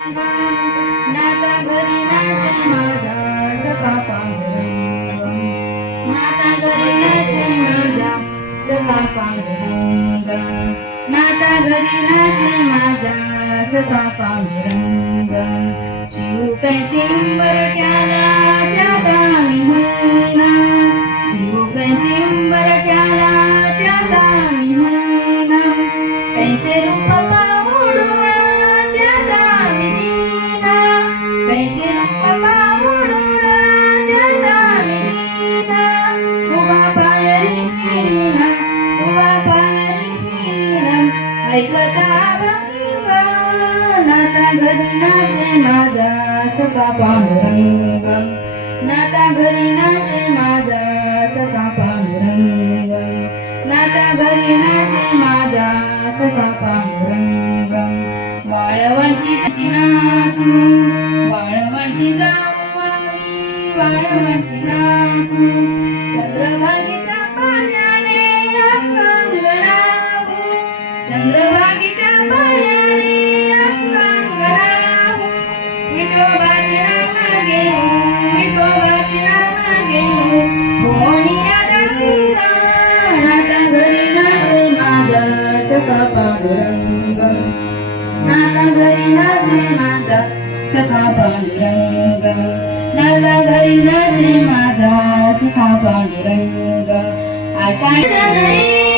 नाता घरी नाचे माझा सखा पांडुरंग. नाता घरी नाचे माझा सखा पांडुरंग. नाता घरी नाचे माझा सखा पांडुरंग शिव कैसे उंबरठ्याला त्या ऐकता नाता माझा सखा पांडुरंग नाता घरी माझा सखा पांडुरंग नाता घरी माझा सखा पांडुरंग वाळवंटी नाचू वाळवंटी जाऊ वाळवंटी नाचू चंद्रभागेच्या चंद्रभागेच्या पाण्याने अंगांगणावू विठोबाची नाव घेऊ विठोबाची नाव घेऊ कोणीया नाता घरी नाचे माझा सखा पांडुरंग. नाता घरी नाचे माझा सखा पांडुरंग. नाता घरी नाचे माझा सखा पांडुरंग. आषाढ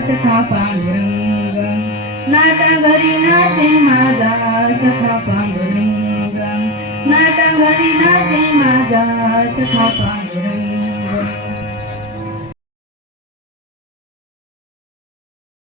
सखा पांडुरंग. नाता घरी नाचे माझा सखा पांडुरंग. नाता घरी नाचे माझा सखा पांडुरंग.